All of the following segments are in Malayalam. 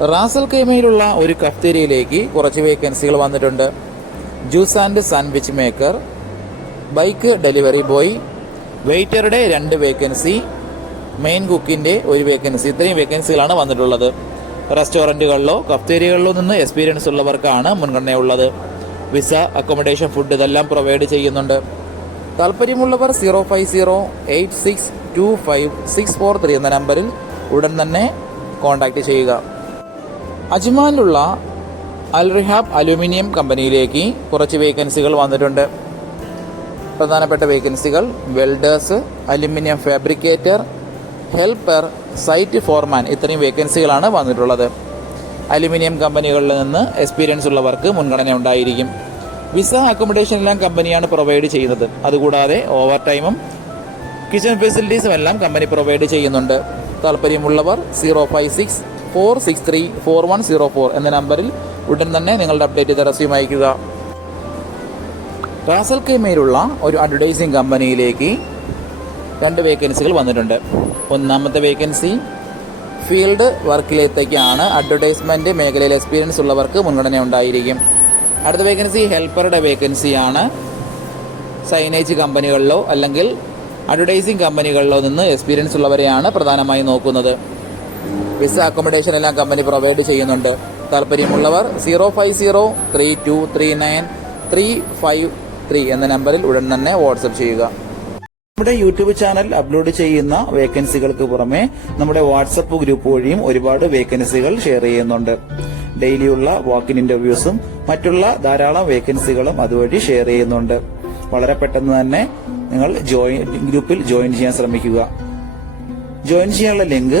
റാസൽ കൈമയിലുള്ള ഒരു കഫ്തേരിയയിലേക്ക് കുറച്ച് വേക്കൻസികൾ വന്നിട്ടുണ്ട്. Juice and sandwich maker bike delivery boy വെയിറ്ററുടെ രണ്ട് വേക്കൻസി മെയിൻ കുക്കിന്റെ ഒരു വേക്കൻസി ഇത്രയും വേക്കൻസികളാണ് വന്നിട്ടുള്ളത്. റെസ്റ്റോറന്റുകളിലോ കഫ്തേരിയകളിലോ നിന്ന് എക്സ്പീരിയൻസ് ഉള്ളവർക്കാണ് മുൻഗണനയുള്ളത്. വിസ അക്കോമഡേഷൻ ഫുഡ് ഇതെല്ലാം പ്രൊവൈഡ് ചെയ്യുന്നുണ്ട്. താല്പര്യമുള്ളവർ zero five zero eight six two five six four three എന്ന നമ്പറിൽ ഉടൻ തന്നെ കോൺടാക്റ്റ് ചെയ്യുക. അജ്മാനിലുള്ള അൽ റിഹാബ് അലുമിനിയം കമ്പനിയിലേക്ക് കുറച്ച് വേക്കൻസികൾ വന്നിട്ടുണ്ട്. പ്രധാനപ്പെട്ട വേക്കൻസികൾ welders aluminium fabricator helper site foreman ഇത്രയും വേക്കൻസികളാണ് വന്നിട്ടുള്ളത്. അലുമിനിയം കമ്പനികളിൽ നിന്ന് എക്സ്പീരിയൻസ് ഉള്ളവർക്ക് മുൻഗണന ഉണ്ടായിരിക്കും. വിസ അക്കോമഡേഷൻ എല്ലാം കമ്പനിയാണ് പ്രൊവൈഡ് ചെയ്യുന്നത്. അതുകൂടാതെ ഓവർ ടൈമും കിച്ചൺ ഫെസിലിറ്റീസും എല്ലാം കമ്പനി പ്രൊവൈഡ് ചെയ്യുന്നുണ്ട്. താല്പര്യമുള്ളവർ zero five six four six three four one zero four എന്ന നമ്പറിൽ ഉടൻ തന്നെ നിങ്ങളുടെ അപ്ഡേറ്റ് ചെയ്ത റെസ്യൂം അയക്കുക റാസൽ കെമയിലുള്ള ഒരു അഡ്വർടൈസിംഗ് കമ്പനിയിലേക്ക് രണ്ട് വേക്കൻസികൾ വന്നിട്ടുണ്ട്. ഒന്നാമത്തെ വേക്കൻസി ഫീൽഡ് വർക്കിലേത്തേക്കാണ് അഡ്വർടൈസ്മെന്റ് മേഖലയിൽ എക്സ്പീരിയൻസ് ഉള്ളവർക്ക് മുൻഗണന ഉണ്ടായിരിക്കും. അടുത്ത വേക്കൻസി ഹെൽപ്പറുടെ വേക്കൻസിയാണ് സൈനേജ് കമ്പനികളിലോ അല്ലെങ്കിൽ അഡ്വർടൈസിംഗ് കമ്പനികളിലോ നിന്ന് എക്സ്പീരിയൻസ് ഉള്ളവരെയാണ് പ്രധാനമായി നോക്കുന്നത്. വിസ അക്കോമഡേഷൻ എല്ലാം കമ്പനി പ്രൊവൈഡ് ചെയ്യുന്നുണ്ട്. താല്പര്യമുള്ളവർ zero five zero three two three nine three five three എന്ന നമ്പറിൽ ഉടൻ തന്നെ വാട്സപ്പ് ചെയ്യുക. നമ്മുടെ യൂട്യൂബ് ചാനൽ അപ്ലോഡ് ചെയ്യുന്ന വേക്കൻസികൾക്ക് പുറമെ നമ്മുടെ വാട്സപ്പ് ഗ്രൂപ്പ് വഴിയും ഒരുപാട് വേക്കൻസികൾ ഷെയർ ചെയ്യുന്നുണ്ട്. ഡെയിലിയുള്ള വാക്കിൻ ഇന്റർവ്യൂസും മറ്റുള്ള ധാരാളം വേക്കൻസികളും അതുവഴി ഷെയർ ചെയ്യുന്നുണ്ട്. വളരെ പെട്ടെന്ന് തന്നെ നിങ്ങൾ ജോയിൻ ഗ്രൂപ്പിൽ ജോയിൻ ചെയ്യാൻ ശ്രമിക്കുക. ജോയിൻ ചെയ്യാനുള്ള link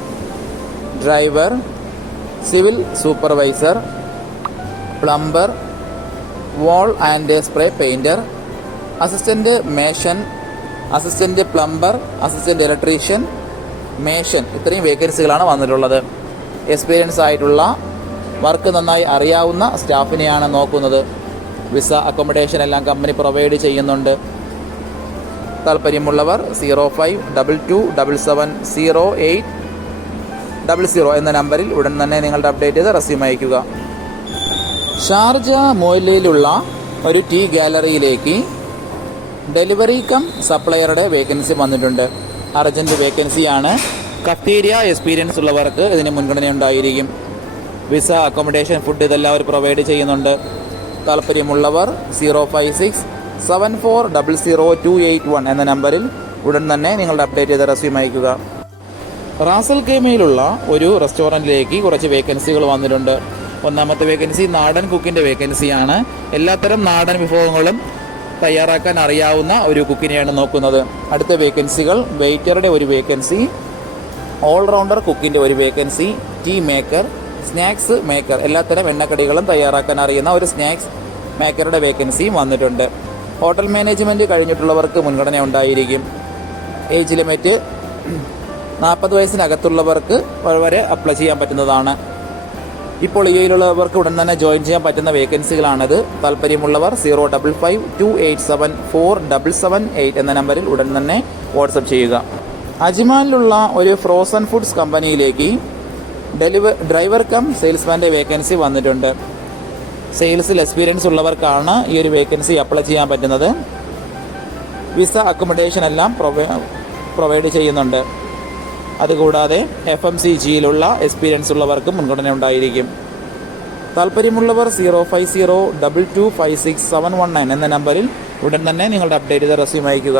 driver civil supervisor plumber wall and spray painter assistant mason assistant plumber assistant electrician mason ഇത്രയും വേക്കൻസികളാണ് വന്നിട്ടുള്ളത്. എക്സ്പീരിയൻസ് ആയിട്ടുള്ള വർക്ക് നന്നായി അറിയാവുന്ന സ്റ്റാഫിനെയാണ് നോക്കുന്നത്. വിസ അക്കോമഡേഷൻ എല്ലാം കമ്പനി പ്രൊവൈഡ് ചെയ്യുന്നുണ്ട്. താല്പര്യമുള്ളവർ zero five double two double seven zero eight double zero എന്ന നമ്പറിൽ ഉടൻ തന്നെ നിങ്ങളുടെ അപ്ഡേറ്റ് ചെയ്ത് റെസ്യൂം അയക്കുക ഷാർജ മൊയിലയിലുള്ള ഒരു ടീ ഗാലറിയിലേക്ക് ഡെലിവറി കം സപ്ലയറുടെ വേക്കൻസി വന്നിട്ടുണ്ട്. അർജന്റ് വേക്കൻസിയാണ് കഫ്റ്റീരിയ എക്സ്പീരിയൻസ് ഉള്ളവർക്ക് ഇതിന് മുൻഗണന ഉണ്ടായിരിക്കും. വിസ അക്കോമഡേഷൻ ഫുഡ് ഇതെല്ലാം അവർ പ്രൊവൈഡ് ചെയ്യുന്നുണ്ട്. താല്പര്യമുള്ളവർ zero five six seven four double zero two eight one എന്ന നമ്പറിൽ ഉടൻ തന്നെ നിങ്ങളുടെ അപ്ഡേറ്റ് ചെയ്ത റെസ്യൂം അയക്കുക റാസൽ കേമയിലുള്ള ഒരു റെസ്റ്റോറന്റിലേക്ക് കുറച്ച് വേക്കൻസികൾ വന്നിട്ടുണ്ട്. ഒന്നാമത്തെ വേക്കൻസി നാടൻ കുക്കിന്റെ വേക്കൻസിയാണ്. എല്ലാത്തരം നാടൻ വിഭവങ്ങളും തയ്യാറാക്കാൻ അറിയാവുന്ന ഒരു കുക്കിനെയാണ് നോക്കുന്നത്. അടുത്ത വേക്കൻസികൾ വെയിറ്ററുടെ ഒരു വേക്കൻസി ഓൾറൗണ്ടർ കുക്കിന്റെ ഒരു vacancy tea maker snacks maker എല്ലാത്തരം എണ്ണക്കടികളും തയ്യാറാക്കാൻ അറിയുന്ന ഒരു സ്നാക്സ് മേക്കറുടെ വേക്കൻസിയും വന്നിട്ടുണ്ട്. ഹോട്ടൽ മാനേജ്മെന്റ് കഴിഞ്ഞിട്ടുള്ളവർക്ക് മുൻഗണന ഉണ്ടായിരിക്കും. ഏജ് ലിമിറ്റ് നാൽപ്പത് വയസ്സിനകത്തുള്ളവർക്ക് വരെ അപ്ലൈ ചെയ്യാൻ പറ്റുന്നതാണ്. ഇപ്പോൾ ഇയിലുള്ളവർക്ക് ഉടൻ തന്നെ ജോയിൻ ചെയ്യാൻ പറ്റുന്ന വേക്കൻസികളാണിത് താല്പര്യമുള്ളവർ zero double five two eight seven four double seven eight എന്ന നമ്പറിൽ ഉടൻ തന്നെ വാട്സപ്പ് ചെയ്യുക. അജ്മാനിലുള്ള ഒരു ഫ്രോസൺ ഫുഡ്സ് കമ്പനിയിലേക്ക് ഡെലിവർ ഡ്രൈവർ കം സെയിൽസ്മാന്റെ വേക്കൻസി വന്നിട്ടുണ്ട്. സെയിൽസിൽ എക്സ്പീരിയൻസ് ഉള്ളവർക്കാണ് ഈ ഒരു വേക്കൻസി അപ്ലൈ ചെയ്യാൻ പറ്റുന്നത്. വിസ അക്കോമഡേഷൻ എല്ലാം പ്രൊവൈഡ് ചെയ്യുന്നുണ്ട്. അതുകൂടാതെ എഫ് എം സി ജിയിലുള്ള എക്സ്പീരിയൻസ് ഉള്ളവർക്ക് മുൻഗണന ഉണ്ടായിരിക്കും. താല്പര്യമുള്ളവർ zero five zero double two five six seven one nine എന്ന നമ്പറിൽ ഉടൻ തന്നെ നിങ്ങളുടെ അപ്ഡേറ്റ് ചെയ്ത റെസ്യൂം അയക്കുക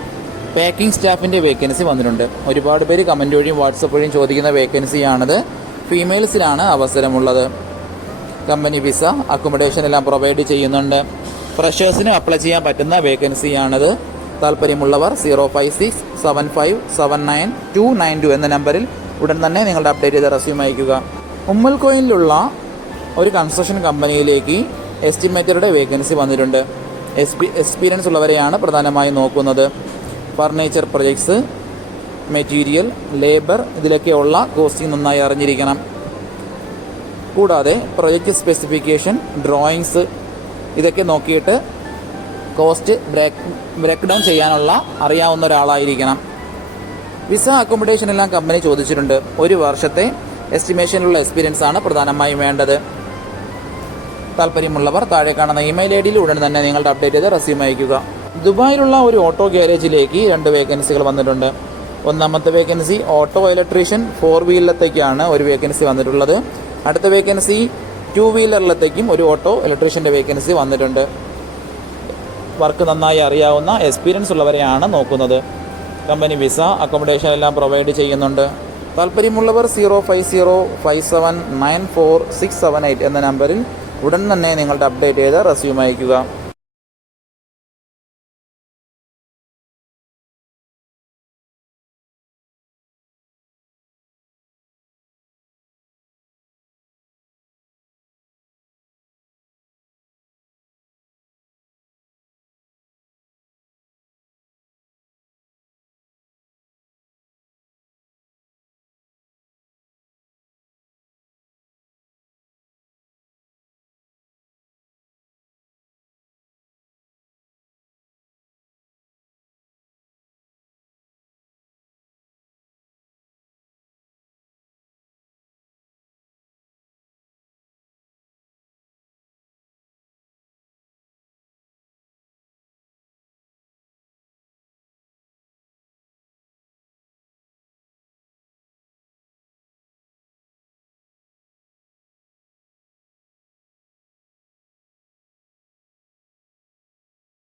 പാക്കിംഗ് സ്റ്റാഫിന്റെ വേക്കൻസി വന്നിട്ടുണ്ട്. ഒരുപാട് പേര് കമന്റ് വഴിയും വാട്സപ്പ് വഴിയും ചോദിക്കുന്ന വേക്കൻസിയാണിത്. ഫീമെയിൽസിലാണ് അവസരമുള്ളത്. കമ്പനി വിസ അക്കോമഡേഷൻ എല്ലാം പ്രൊവൈഡ് ചെയ്യുന്നുണ്ട്. ഫ്രഷേഴ്സിന് അപ്ലൈ ചെയ്യാൻ പറ്റുന്ന വേക്കൻസിയാണിത്. താല്പര്യമുള്ളവർ zero five six seven five seven nine two nine two എന്ന നമ്പറിൽ ഉടൻ തന്നെ നിങ്ങളുടെ അപ്ഡേറ്റ് ചെയ്ത റെസ്യൂം അയക്കുക ഉമ്മൽ കോയിലുള്ള ഒരു കൺസ്ട്രക്ഷൻ കമ്പനിയിലേക്ക് എസ്റ്റിമേറ്ററുടെ വേക്കൻസി വന്നിട്ടുണ്ട്. എക്സ്പി- എക്സ്പീരിയൻസ് ഉള്ളവരെയാണ് പ്രധാനമായും നോക്കുന്നത്. ഫർണിച്ചർ പ്രൊജക്ട്സ് മെറ്റീരിയൽ ലേബർ ഇതിലൊക്കെയുള്ള കോസ്റ്റിംഗ് നന്നായി അറിഞ്ഞിരിക്കണം. കൂടാതെ പ്രൊജക്റ്റ് സ്പെസിഫിക്കേഷൻ ഡ്രോയിങ്സ് ഇതൊക്കെ നോക്കിയിട്ട് കോസ്റ്റ് ബ്രേക്ക് ബ്രേക്ക് ഡൗൺ ചെയ്യാനുള്ള അറിയാവുന്ന ഒരാളായിരിക്കണം. വിസ അക്കോമഡേഷൻ എല്ലാം കമ്പനി ചോദിച്ചിട്ടുണ്ട്. ഒരു വർഷത്തെ എസ്റ്റിമേഷനിലുള്ള എക്സ്പീരിയൻസ് ആണ് പ്രധാനമായും വേണ്ടത്. താല്പര്യമുള്ളവർ താഴെ കാണുന്ന ഇമെയിൽ ഐ ഡിയിൽ ഉടൻ തന്നെ നിങ്ങളുടെ അപ്ഡേറ്റ് ചെയ്ത് റെസ്യൂം അയക്കുക ദുബായിലുള്ള ഒരു ഓട്ടോ ഗ്യാരേജിലേക്ക് രണ്ട് വേക്കൻസികൾ വന്നിട്ടുണ്ട്. ഒന്നാമത്തെ വേക്കൻസി ഓട്ടോ ഇലക്ട്രീഷ്യൻ ഫോർ വീലറിലത്തേക്കാണ് ഒരു വേക്കൻസി വന്നിട്ടുള്ളത്. അടുത്ത വേക്കൻസി ടു വീലറിലത്തേക്കും ഒരു ഓട്ടോ ഇലക്ട്രീഷ്യന്റെ വേക്കൻസി വന്നിട്ടുണ്ട്. വർക്ക് നന്നായി അറിയാവുന്ന എക്സ്പീരിയൻസ് ഉള്ളവരെയാണ് നോക്കുന്നത്. കമ്പനി വിസ അക്കോമഡേഷൻ എല്ലാം പ്രൊവൈഡ് ചെയ്യുന്നുണ്ട്. താല്പര്യമുള്ളവർ zero five zero five seven nine four six seven eight എന്ന നമ്പറിൽ ഉടൻ തന്നെ നിങ്ങളുടെ അപ്ഡേറ്റ് ചെയ്ത റെസ്യൂം അയയ്ക്കുക.